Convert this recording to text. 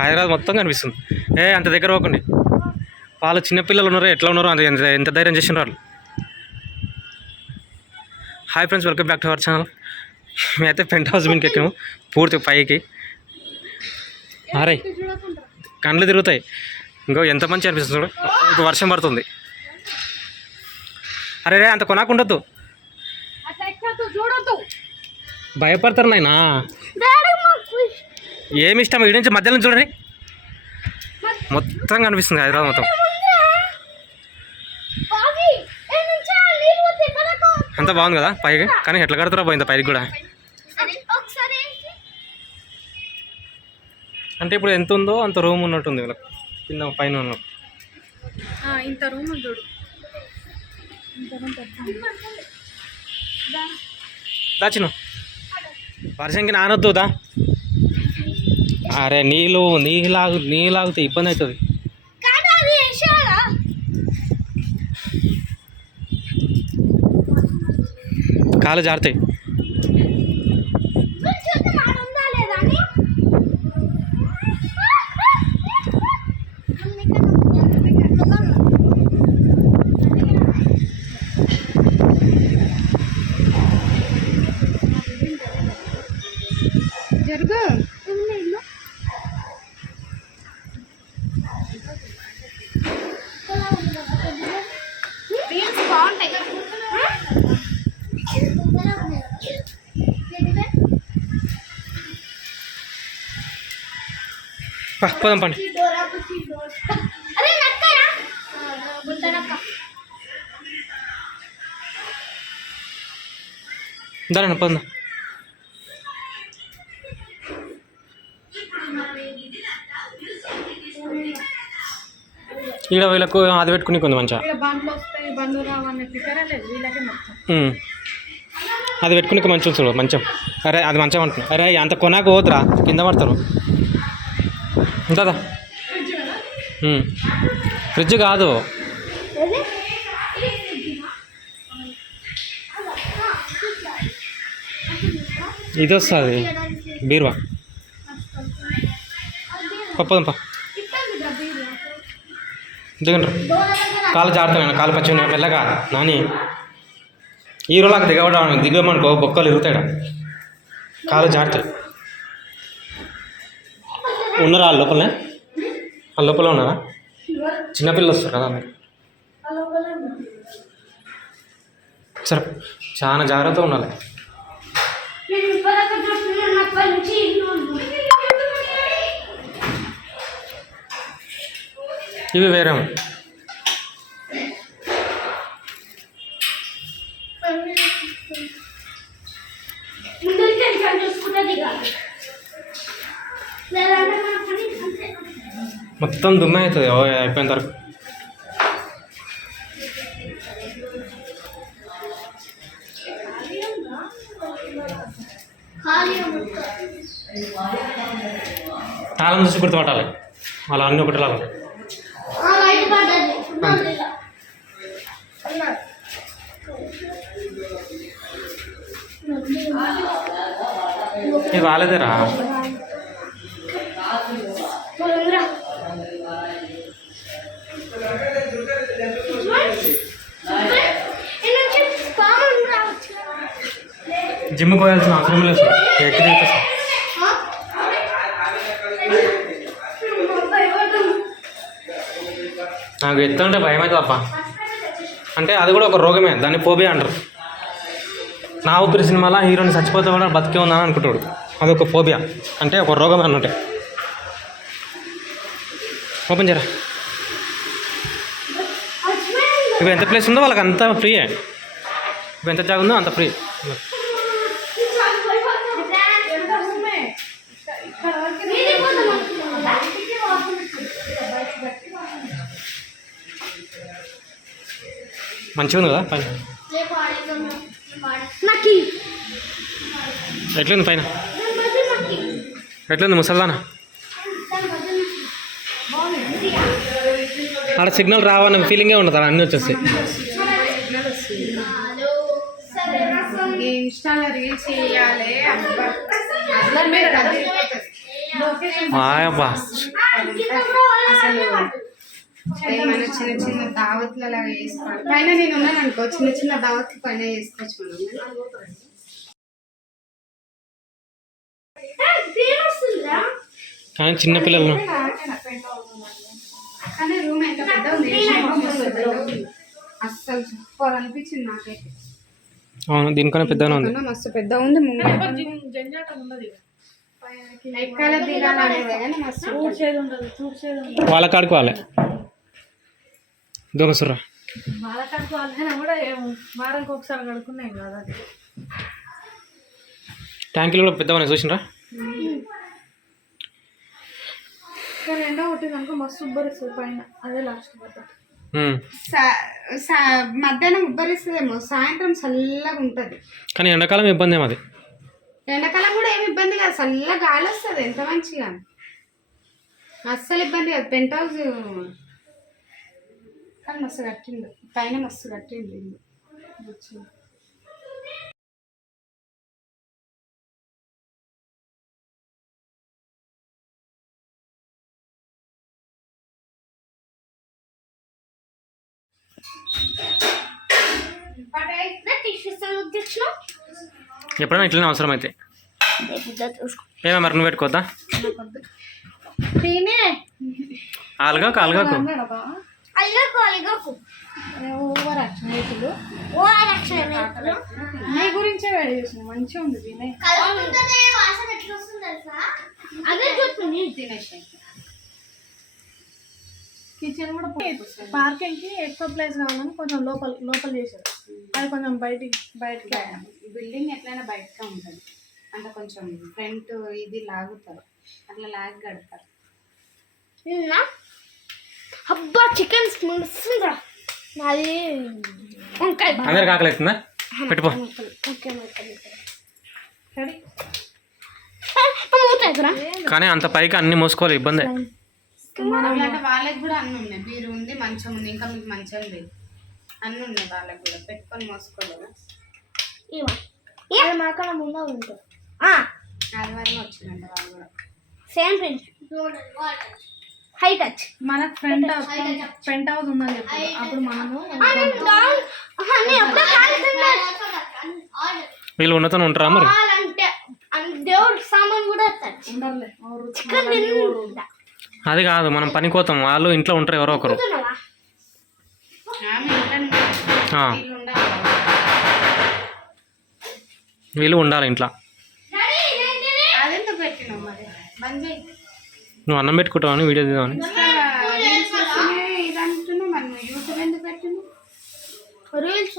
హైదరాబాద్ మొత్తం కనిపిస్తుంది. ఏ అంత దగ్గర పోకండి. వాళ్ళు చిన్నపిల్లలు ఉన్నారు ఎట్లా ఉన్నారు అంత ఎంత ధైర్యం చేసినారు వాళ్ళు. Hi friends welcome back to our channel మేమైతే పెంట్ హౌస్ మీదకి ఎక్కాము పూర్తి పైకి. అరే కళ్ళు తిరుగుతాయి. ఇంకో ఎంత మంచి అనిపిస్తుంది ఇంకో వర్షం పడుతుంది. అరే రే అంత కొనాకుండొద్దు. భయపడతారు నాయనా. ఏమి ఇష్టం? వీడి నుంచి మధ్యలో చూడండి. మొత్తం కనిపిస్తుంది హైదరాబాద్ మొత్తం. అంత బాగుంది కదా పైకి. కానీ ఎట్లా కడతారో పోయింది పైకి కూడా. అంటే ఇప్పుడు ఎంత ఉందో అంత రూమ్ ఉన్నట్టుంది వీళ్ళకి. కింద పైన ఉన్న ఇంత రూమ్ ఉంది చూడు. ఇంత రూమ్ దాచిను. వర్షంకి నానొద్దు దా. అరే నీళ్ళు నీలాగు నీలాగితే ఇబ్బంది అవుతుంది. కాలు జారుతాయి చూద్దాం ఆడ ఉందా లేదా అని జరుగు రీల్స్ బాగుంటాయి పా, పోదాం పండి. దాని పోదా. ఈడ వీళ్ళకు అది పెట్టుకుని కొంది మంచిగా. అది పెట్టుకుని మంచిగా చూడు మంచం. అరే అది మంచం అంటున్నా. అరే అంత కొనాక పోతురా కింద పడతారు. ఉంటుందా. ఫ్రిడ్జ్ కాదు. ఇది వస్తుంది. బీరువా. పప్పదంపా దిగండి కాలు జారుతాను కాలు పచ్చి ఉన్నాయి మెల్లగా. నాని. ఈ రోజులకు దిగవడం దిగమనుకో బొక్కలు ఇరుగుతాడు కాలు జారుతాయి. ఉన్నారా ఆ లోపలనే? ఆ లోపల ఉన్నారా? చిన్నపిల్లలు వస్తారు కదా సరే చాలా జాగ్రత్తగా ఉండాలి. ఇవి వేరే. మొత్తం దుమ్మ అవుతుంది. అయిపోయిన వరకు తాళం చూసి గుర్తుపట్టాలి. అలా అన్నీ ఒకటిలాగా ఉంటాయి రాలేదేరా. జిమ్కి పోయాల్సిన అవసరం లేదు సార్. సార్ నాకు ఎత్తుంటే భయం అవుతుంది అప్ప అంటే అది కూడా ఒక రోగమే దాన్ని పోబే అంటారు. నా ఊపిరి సినిమాలో హీరోని చచ్చిపోతే కూడా బతికే ఉందని అనుకుంటాడు. అదొక ఫోబియా. అంటే ఒక రోగం అన్నట్టే ఓపెన్ చేయరా? ఇవి ఎంత ప్లేస్ ఉందో వాళ్ళకి అంత ఫ్రీయే ఇవి ఎంత జాగా ఉందో అంత ఫ్రీ మంచిగా ఉంది కదా పైన. నకి. ఎట్లుంది పైన? ఎట్లుంది ముసల్దానా? ఆడ సిగ్నల్ రావన్న ఫీలింగే ఉండదు అన్నీ వచ్చేసి. ఏమైనా చిన్న చిన్న దావత్లు అలా వేసుకోవాలి పైన నేను ఉన్నాను అనుకో చిన్న చిన్న దావత్లు పైన చేసుకోవచ్చు మనం కానీ చిన్నపిల్లలు కానీ రూమ్ ఎంత పెద్ద ఉంది? మస్తు పెద్ద ఉంది. అస్సలు సూపర్ అనిపించింది నాకైతే. అవును దీనికన్నా పెద్దగానే ఉంది. మస్తు పెద్ద ఉంది వాళ్ళ కాడికి వాళ్ళే దొంగ సుర్రా. వాళ్ళ కాడికి వాళ్ళైనా కూడా వారానికి ఒకసారి కడుక్కున్నాం కదా. అది ట్యాంకులు కూడా పెద్దగానే చూసినరా? కానీ ఎండ కొట్టింది అనుకో మస్తు ఉబ్బరిస్తుంది పైన. అదే లాస్ట్ సా- మధ్యాహ్నం ఉబ్బరిస్తుందేమో సాయంత్రం చల్లగా ఉంటుంది. కానీ ఎండాకాలం ఇబ్బంది ఏమో అది? ఎండాకాలం కూడా ఏమి ఇబ్బంది కాదు చల్లగా గాలి వస్తుంది ఎంత మంచిగా. అస్సలు ఇబ్బంది కాదు పెంట్ హౌస్ కానీ మస్తు కట్టిండు పైన మస్తు కట్టిండు ఎప్పుడైనా ఇట్లనే అవసరం అయితే ఏమో మరి నువ్వు పెట్టుకోద్దా తినే అలగకు ఓవర్ యాక్షన్ రైతులు ఓ రక్షణ నీ గురించే వేడి చేసిన మంచిగా ఉంది తినే. అదే చూస్తుంది తినేసి కిచెన్ కూడా పార్కింగ్కి ఎక్కువ ప్లేస్ కావాలని కొంచెం లోపల లోపల చేశారు. అది కొంచెం బయటికి బయటికి బిల్డింగ్ ఎట్లయినా బయటకే ఉంటుంది. అంటే కొంచెం ఫ్రంట్ ఇది లాగుతారు. అట్లా లాగి కడతారు. అబ్బా చికెన్ వస్తుందిరా. నాది వంకాయ అందరికి ఆకలి అవుతుందా పెట్టుకో కానీ అంత పైకి అన్ని మోసుకోవాలి ఇబ్బంది. అంటే వాళ్ళకి కూడా అన్ని ఉన్నాయి. బీరు ఉంది మంచం ఉంది ఇంకా మీకు మంచం లేదు. అన్ని ఉన్నాయి వాళ్ళకి కూడా. పెట్టుకొని మోసుకోలేదు ఇవా మాకన్నా ముందు ఉంటుంది ఆదివారం వచ్చిందంట వాళ్ళు కూడా. Same friends high touch. మనకు ఫ్రంట్ ఫ్రంట్ హౌస్ ఉందని చెప్పారు. అప్పుడు మనము వీళ్ళు ఉన్నతో ఉంటారా మరి? దేవుడు సామాన్ కూడా చికెన్ అది కాదు మనం పనికి పోతాం వాళ్ళు ఇంట్లో ఉంటారు ఎవరో ఒకరు. వీళ్ళు ఉండాలి ఇంట్లో. నువ్వు అన్నం పెట్టుకుంటావని వీడియో తీద్దామని? రీల్స్